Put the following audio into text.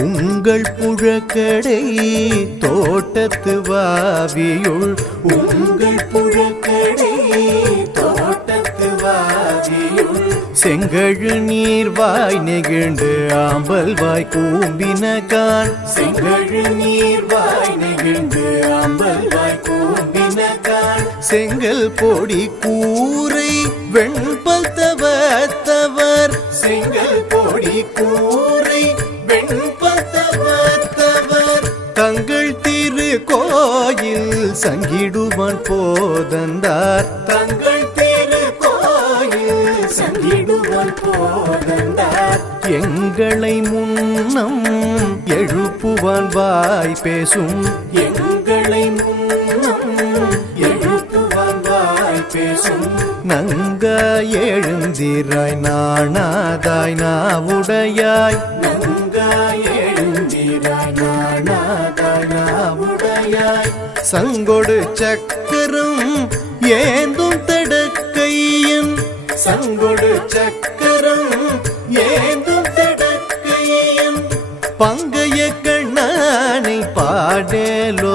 உங்கள் புழக்கடை தோட்டத்து வாவியுள். உங்கள் புழக்கடை தோட்டத்து வாவியுள். செங்கழு நீர்வாய் நெகிழ்ந்து ஆம்பல் வாய் கூம்பினகான் செங்கழு நீர்வாய் நெகிழ்ந்து ஆம்பல் வாய் கூம்பினகான் செங்கல் பொடி கூரை வெண்பல் தவத்தவர். செங்கல் பொடி கூரை தங்கள் திரு கோயில் சங்கிடுவான் போதந்தார். தங்கள் திரு கோயில் சங்கிடுவான் போதந்தார். எங்களை முன்னம் எழுப்புவான் வாய் பேசும். எங்களை முன்னம் எழுப்புவான் வாய் பேசும். நங்க எழுந்திராய் நாணாதாய் நாவுடையாய். நங்க சங்கொடு சக்கரம் ஏந்தும் தடக்கையும் சங்கொடு சக்கரம் ஏந்தும் தடக்கையும் பங்கைய கண்ணானை பாடலோரெம்பாவாய்.